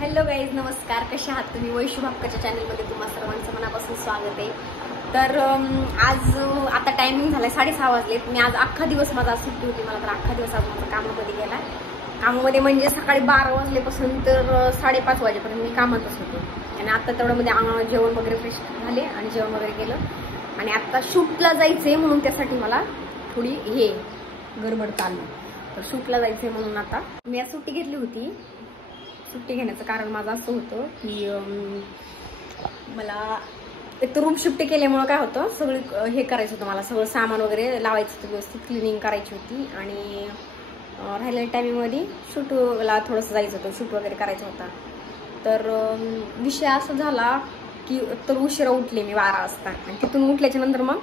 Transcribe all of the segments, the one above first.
Hello guys, नमस्कार. कशा आहात तुम्ही? वैशू भापकाच्या चॅनलमध्ये तुम्हा सर्वांचं मनापासून स्वागत आहे. तर आज आता टायमिंग झालाय 6:30 वाजलेत. मी आज अख्खा दिवस माझा सुट्टी होती. मला तर अख्खा दिवस आज माझा कामामध्ये गेला. कामामध्ये म्हणजे सकाळी 12 वाजल्यापासून तर 5:30 वाजेपर्यंत मी कामातच होते. आणि आता तेवढ्यामध्ये जेवण वगैरे फ्रेश झाले आणि जेवण वगैरे केलं. आणि आता शूटला जायचंय म्हणून त्यासाठी मला थोडी गडबड चालली. तर शूटला जायचंय म्हणून आता मी आज सुट्टी घेतली होती. सुट्टी घेण्याचं कारण माझं असं होतं की मला एक तर रूम शिफ्ट केल्यामुळं काय होतं, सगळं हे करायचं होतं. मला सगळं सामान वगैरे लावायचं होतं, व्यवस्थित क्लिनिंग करायची होती. आणि राहिलेल्या टायमिंगमध्ये शूटला थोडंसं जायचं होतं, शूट वगैरे करायचा होता. तर विषय असा झाला की तर उशिरा उठले मी 12 वाजता. आणि तिथून उठल्याच्या नंतर मग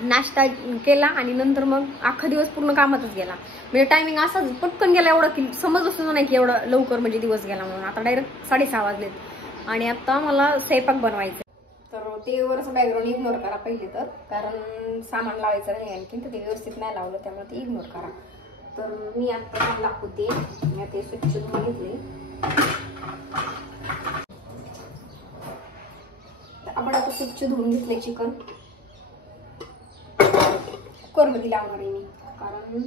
नाश्ता केला आणि नंतर मग अख्खा दिवस पूर्ण कामातच गेला. म्हणजे टायमिंग असाच पटकन गेला, एवढा की समजच नाही की एवढं लवकर म्हणजे दिवस गेला म्हणून. आता डायरेक्ट 6:30 वाजलेत आणि आता मला स्वयंपाक बनवायचा. तर ते वरचं बॅकग्राऊंड इग्नोर करा पहिले तर, कारण सामान लावायचं नाही आणखी, तर ते व्यवस्थित नाही लावलं त्यामुळे ते इग्नोर करा. तर मी आता दाखवते. मी आता स्वच्छ धुवून घेतले. आपण आता स्वच्छ धुवून घेतले चिकन. कुकरमध्ये लावणार आहे मी, कारण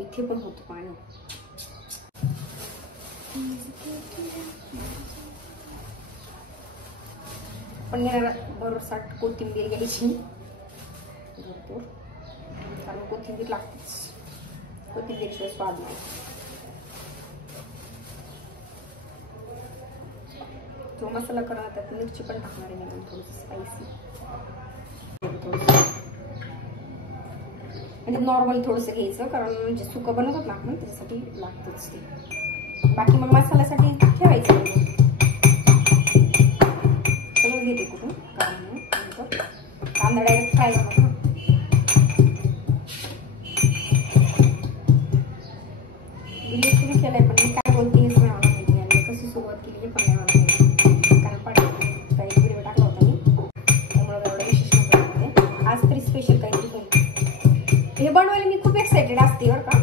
इथे पण होतं पाणी. पण भरसाट कोथिंबीर घ्यायची भरपूर, कारण कोथिंबीर लागतेच. कोथिंबीरशिवाय स्वाद नाही. तो मसाला करणार, त्यात मिरची पण टाकणार आहे मी, थोडंसं स्पायसी. म्हणजे नॉर्मल थोडंसं घ्यायचं, कारण म्हणजे सुकं बनवतात ना आपण, त्याच्यासाठी लागतंच ते. बाकी मग मसाल्यासाठी ठेवायचं. सगळं घेते कुठून, कांदा डायरेक्ट फ्राय बनवतो. व्हिडिओ सुरू केलाय पण मी काय बोलते हेच नाही मला माहिती, आणि कशी सुरुवात केली हे पण नाही मला माहिती. कारण काही व्हिडिओ टाकला होता मी, त्यामुळे एवढं विशेष नव्हतं. आज तरी स्पेशल काहीतरी हे बनवायला मी खूप एक्सायटेड असते बरं का.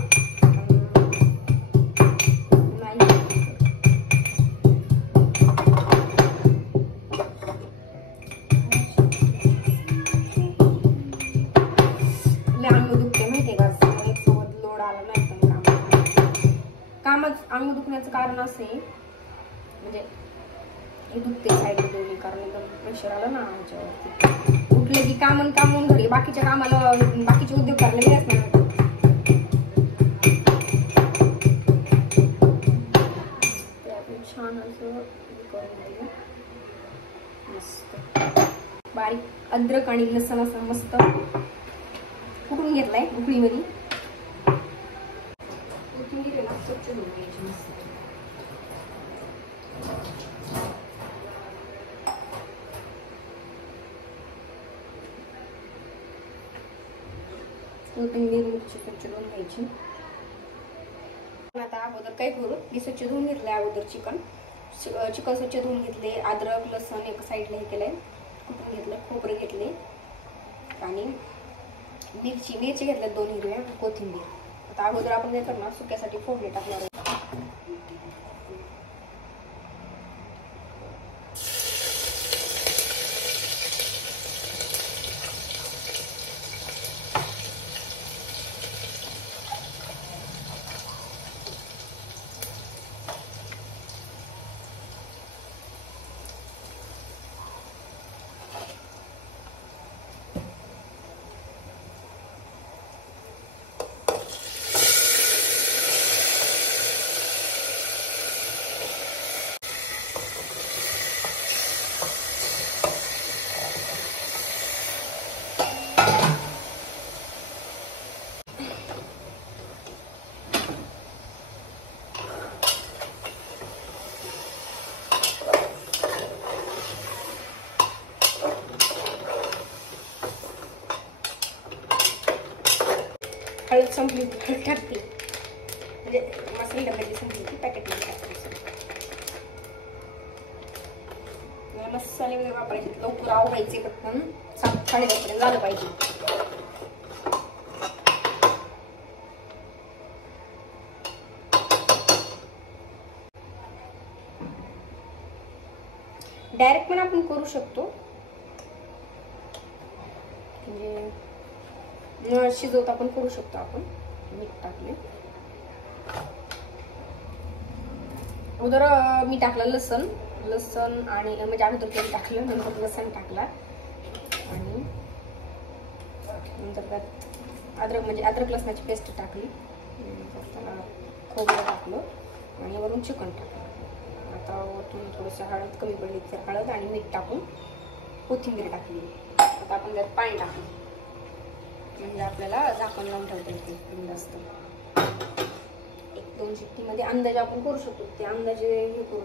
अंग दुखण्याचं कारण असं आहे, म्हणजे हे दुखते साईड दोन्ही, कारण एकदम प्रेशर आलं ना आमच्यावरती. उठले की कामून घरी बाकीच्या कामाला, बाकीचे उद्योग करायला गेलेच नाही. छान असं मस्त बारीक अद्रक आणि लसण असं मस्त कुटून घेतलाय उकळीमध्ये. स्वच्छ धुवून घ्यायची मस्त. कोथिंबीर मिरची स्वच्छ धुवून घ्यायची. आता अगोदर काय करू, मी स्वच्छ धुवून घेतले अगोदर चिकन स्वच्छ धुवून घेतले. अद्रक लसण एका साईडला हे केलंय, कुठून घेतलं, खोबरे घेतले आणि मिरची घेतल्या 2 हिरव्या, कोथिंबीर. आता अगोदर आपण काय करणार, सुक्यासाठी फोडणी टाकणार आहे. हळद संपली, हळद टाकते, म्हणजे मसाले डब्याची संपली ती पॅकेटमध्ये टाकायची. मसाले वगैरे वापरायचे, लवकर आवडायचे, पटकन 7-7:30 पर्यंत झालं पाहिजे. डायरेक्ट पण आपण करू शकतो, म्हणजे न शिजवता आपण करू शकतो. आपण मीठ टाकले, अगोदर मी टाकलं लसण आणि म्हणजे अगोदर तेल टाकलं, नंतर लसण टाकला आणि नंतर त्यात अद्रक लसणाची पेस्ट टाकली, त्याला खोबरं टाकलं आणि वरून चिकन टाकलं. आता वरून थोडंसं हळद कमी पडली तर हळद आणि मीठ टाकून कोथिंबीर टाकली. आता आपण त्यात पाणी टाकलं, म्हणजे आपल्याला झाकण लावून ठेवता येते जास्त. 1-2 शिट्टीमध्ये अंदाजे आपण करू शकतो, ते अंदाजे हे करू.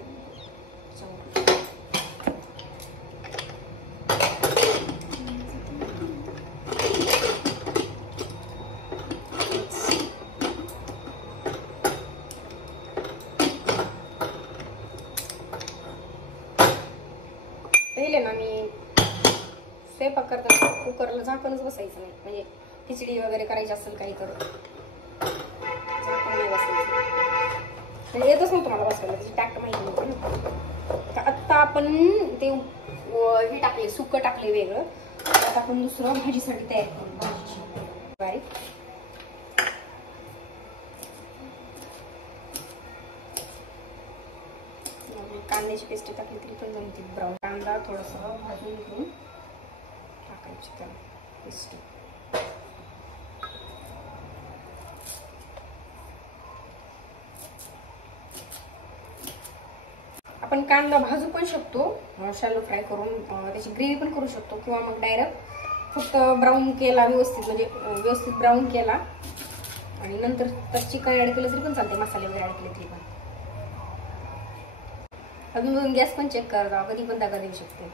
पहिले ना मी स्वयंपाक करताना कुकरला झाकणच बसायचं नाही, म्हणजे खिचडी वगैरे करायची असेल काही तर झाकण नाही बसायचं, येतच नव्हतं मला बसायला, त्याची टॅक्ट माहिती नव्हतं ना. आत्ता आपण ते हे टाकले, सुकं टाकले वेगळं. आता आपण दुसरं भाजीसाठी तयार करू. भाजीची बारीक कांद्याची पेस्ट टाकली तरी पण जमते. ब्राऊन कांदा थोडासा भाजून घेऊन टाकायची त्याला पेस्ट. आपण कांदा भाजू पण शकतो, शॅलो फ्राय करून त्याची ग्रेव्ही पण करू शकतो, किंवा मग डायरेक्ट फक्त ब्राऊन केला व्यवस्थित, म्हणजे व्यवस्थित ब्राऊन केला आणि नंतर त्यात चिकन ऍड केलं तरी पण चालते, मसाले वगैरे ऍड केले तरी पण. अजून गॅस पण चेक करता, कधी पण दगा देऊ शकते.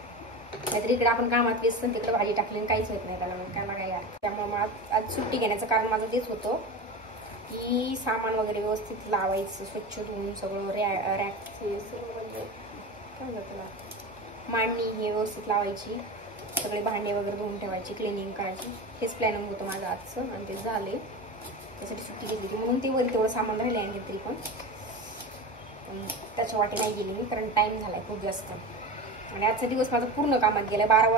नाहीतर इकडे आपण कामात व्यस्त, तिकडे भाजी टाकली काहीच होत नाही त्याला, मग त्याला काही अर्थ. त्यामुळे आज सुट्टी घेण्याचं कारण माझं तेच होतं की सामान वगैरे व्यवस्थित लावायचं, स्वच्छ धुवून सगळं रॅक म्हणजे काय म्हणतात त्याला, मांडणी हे व्यवस्थित लावायची, सगळे भांडे वगैरे धुवून ठेवायची, क्लिनिंग करायची. हेच प्लॅनिंग होतं माझं आजचं आणि ते झाले. त्यासाठी सुट्टी घेतली म्हणून ते वरी तेवढं सामान राहिले आणि तरी पण त्याच्या वाटे नाही गेली मी, कारण टाइम झालाय खूप जास्त. आणि आजचा दिवस माझा पूर्ण कामात गेलाय. 12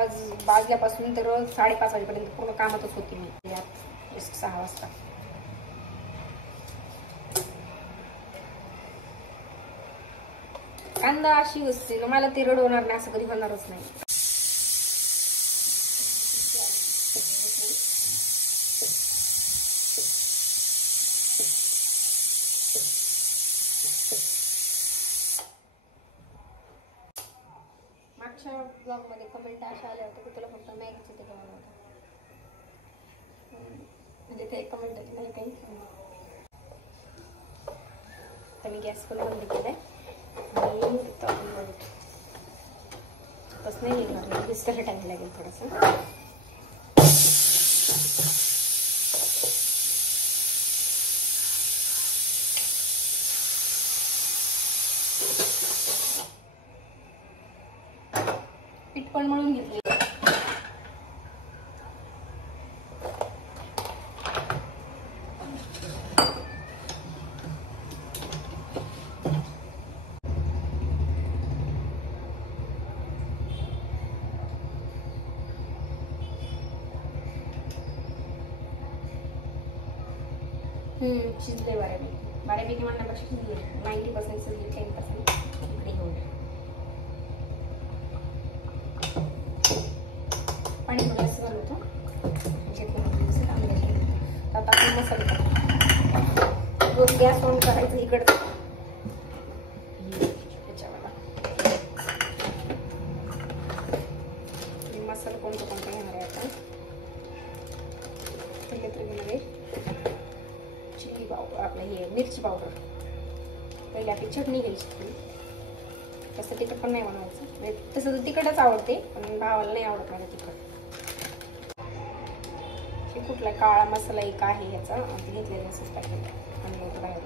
वाजल्यापासून तर 5:30 वाजेपर्यंत पूर्ण कामातच होती मी, यात जस्ट 6 वाजता. कांदा अशी वस्तू ना, मला ते रडवणार नाही असं कधी होणारच नाही. मागच्या ब्लॉग मध्ये कमेंट अशा आल्या होत्या की तुला फक्त मॅगीचं ते बनवलं होतं, म्हणजे ते कमेंट नाही काही. तर मी गॅस पण बंद केलाय आणि बस नाही निघणार, दिसताना टाइम लागेल थोडासा. पीठ पण मळून घेतले. शिजले बऱ्यापैकी म्हणण्यापेक्षा शिजले 90% शिजले, 10% इकडे होईल. पाणी थोडं असं घालतो आता आपण मसाले टाकतो. गॅस ऑन करायचं इकडचं, त्याच्यावर मसाला कोणता घेणार आहे आता. पहिले तर घेणार आहे चिली पावडर, आपलं हे मिरची पावडर. पहिले आपली चटणी घ्यायची, तसं तिखट पण नाही बनवायचं, म्हणजे तसं तर तिखटच आवडते पण भावाला नाही आवडत मला तिखट. कुठला काळा मसाला एक आहे याचा, घेतलेला असंच पॅकेट आणलं होतं बाहेर.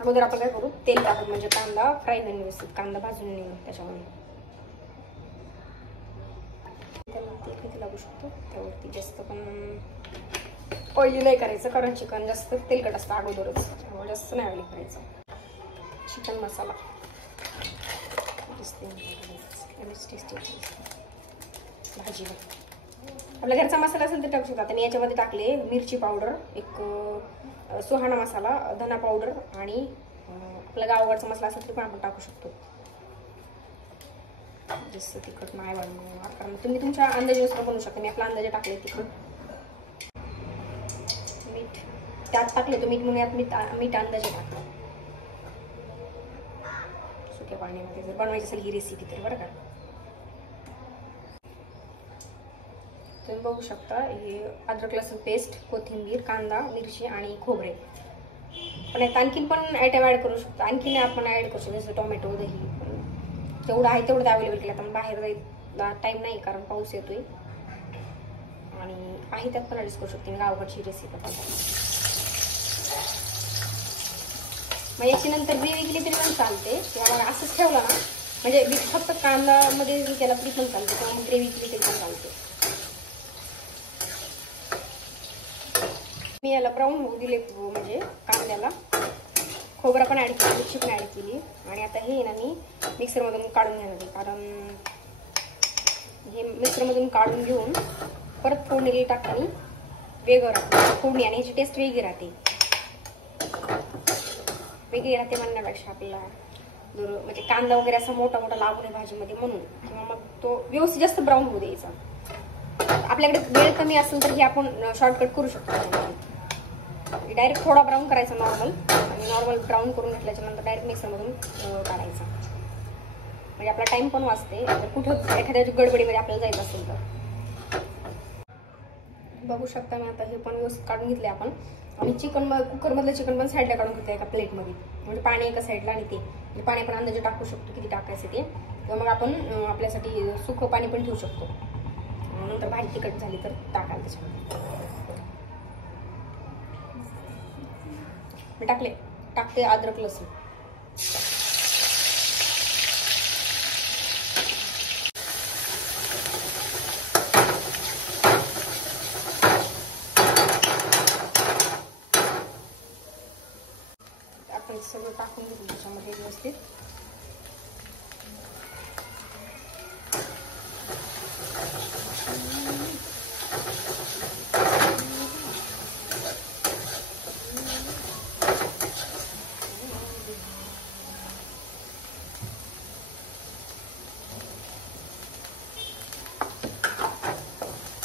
अगोदर आपण काय करू, तेल टाकू, म्हणजे कांदा फ्राय होईल व्यवस्थित, कांदा भाजून निघून त्याच्यामध्ये. त्याला तेल किती लागू शकतो त्यावरती, जास्त पण ऑइली नाही करायचं कारण चिकन जास्त तेलकट असतं अगोदरच, त्यामुळे जास्त नाही ऑइली करायचं. चिकन मसाला भाजी आपल्या घरचा मसाला असेल तर टाकू शकता. आता मी याच्यामध्ये टाकले मिरची पावडर, एक सुहाणा मसाला, धना पावडर आणि आपला गावगाडचा मसाला असेल तरी पण आपण टाकू शकतो. जसं तिखट नाही बनवणार कारण तुम्ही तुमच्या अंदाजानुसार बनवू शकता. मी आपला अंदाजे टाकले तिखट. मीठ त्यात टाकले तर मीठ म्हणून यात मीठ अंदाजे टाका. सुक्या पाण्यामध्ये जर बनवायची असेल ही रेसिपी तर बरं का. तुम्ही बघू शकता हे अद्रक लसूण पेस्ट, कोथिंबीर, कांदा, मिरची आणि खोबरे. पण यात आणखीन पण आयटम ऍड करू शकतो. आणखीन आपण ऍड करू शकतो जसं टोमॅटो, दही. जेवढं आहे तेवढं अवेलेबल केलं. आता बाहेर जायला टाइम नाही कारण पाऊस येतोय आणि आहे त्यात पण ऍडजस्ट करू शकते. गावकडची रेसिपी पण मग याची नंतर ग्रेव्ही केली तरी पण चालते किंवा असंच ठेवलं ना म्हणजे फक्त कांदामध्ये केला तरी पण चालते किंवा मग ग्रेव्ही केली तरी पण चालते. मी याला ब्राऊन होऊ दिले म्हणजे कांद्याला. खोबरा पण ऍड केली, मिरची पण ऍड केली आणि आता हे ना मी मिक्सरमधून काढून घेणार आहे कारण हे मिक्सरमधून काढून घेऊन परत फोडणी टाकताना वेगळं राहते फोडणी आणि ह्याची टेस्ट वेगळी राहते. वेगळी राहते म्हणण्यापेक्षा आपल्याला जर म्हणजे कांदा वगैरे असा मोठा मोठा लागू नये भाजीमध्ये म्हणून किंवा मग तो व्यवस्थित जास्त ब्राऊन होऊ द्यायचा. आपल्याकडे वेळ कमी असेल तर हे आपण शॉर्टकट करू शकतो. डायरेक्ट थोडा ब्राऊन करायचा नॉर्मल आणि नॉर्मल ब्राऊन करून घेतल्याच्या नंतर डायरेक्ट मिक्सरमधून काढायचा म्हणजे आपला टाइम पण वाचते. कुठं एखाद्या गडबडीमध्ये आपल्याला जायचं असेल तर बघू शकता. मी आता हे पण व्यवस्थित काढून घेतले आपण आणि चिकन कुकरमधलं चिकन पण साईडला काढून घेतलं एका प्लेटमध्ये म्हणजे पाणी एका साईडला आणि ते म्हणजे पाणी आपण अंदाजे टाकू शकतो किती टाकायचं ते किंवा मग आपण आपल्यासाठी सुकं पाणी पण ठेवू शकतो. नंतर भाजी तिखट झाली तर टाकाल त्याच्यामध्ये मी टाकते अद्रक लसूण. आपण सगळं टाकून घेऊ त्याच्यामध्ये व्यवस्थित.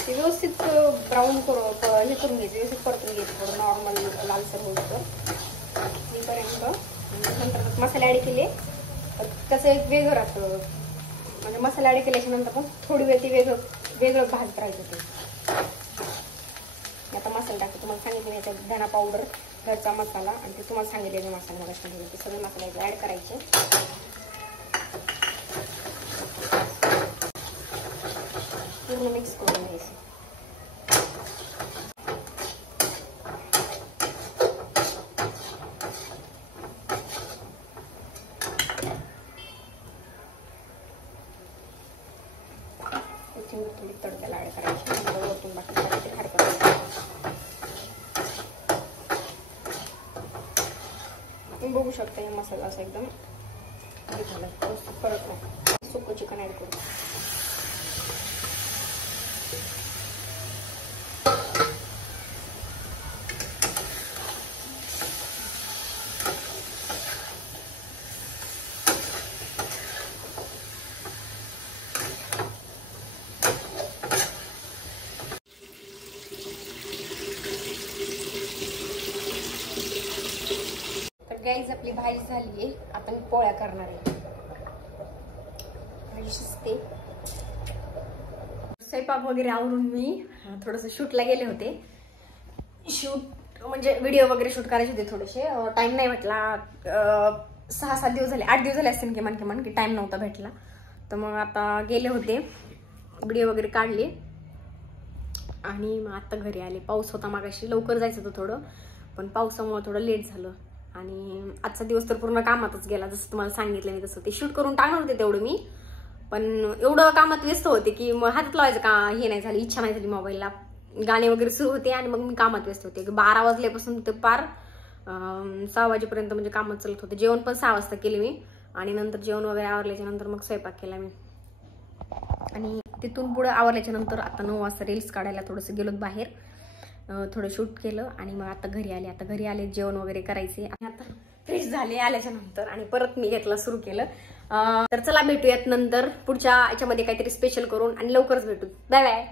व्यवस्थित ब्राऊन हे करून घ्यायचं, व्यवस्थित परतून घ्यायचं थोडं नॉर्मल लालसर होतं मीपर्यंत. नंतर मसाले ॲड केले त्याचं एक वेगळं राहतं म्हणजे मसाले ॲड केल्याच्या नंतर पण थोडी वेळ ते वेगळं भाजत राहायचं ते. आता मसाला टाकतो तुम्हाला सांगितलं याच्यात धना पावडर, घरचा मसाला आणि ते तुम्हाला सांगितलेले मसाले मला ते सगळे मसाले ॲड करायचे. पूर्ण मिक्स करून घ्यायचं. थोडी तडक्याला ॲड करायची वरतून बाकी खार करायचं. तुम्ही बघू शकता हे मसाला असा एकदम झाला परत नाही. सुकं चिकन ॲड करू. गाईज आपली भाजी झाली आहे. आता मी पोळ्या करणार आहे. भाजी शिजते. स्वयंपाक वगैरे आवरून मी थोडंसं शूटला गेले होते. शूट म्हणजे व्हिडिओ वगैरे शूट करायचे होते थोडेसे. टाइम नाही भेटला. 6-7 दिवस झाले, 8 दिवस झाले असतील किमान की टाइम नव्हता भेटला. तर मग आता गेले होते, व्हिडिओ वगैरे काढले आणि मग आता घरी आले. पाऊस होता मागाशी, लवकर जायचं होतं थोडं पण पावसामुळे थोडं लेट झालं आणि आजचा दिवस तर पूर्ण कामातच गेला. जसं तुम्हाला सांगितलं मी तसं ते शूट करून टाकणार होते तेवढं मी, पण एवढं कामात व्यस्त होते की मग हातात लावायचं का हे नाही झाली, इच्छा नाही झाली मोबाईलला. गाणे वगैरे सुरू होते आणि मग मी कामात व्यस्त होते. 12 वाजल्यापासून ते पार 6 वाजेपर्यंत म्हणजे कामच चालत होते. जेवण पण 6 वाजता केले मी आणि नंतर जेवण वगैरे आवरल्याच्या नंतर मग स्वयंपाक केला मी. आणि तिथून पुढे आवरल्याच्या नंतर आता 9 वाजता रील्स काढायला थोडंसं गेलो बाहेर, थोडं शूट केलं आणि मग आता घरी आले. आता घरी आले, जेवण वगैरे करायचे आणि आता फ्रेश झाले आल्याच्या नंतर आणि परत मी घेतला सुरू केलं. तर चला भेटूयात नंतर पुढच्या याच्यामध्ये काहीतरी स्पेशल करून आणि लवकरच भेटू. Bye bye.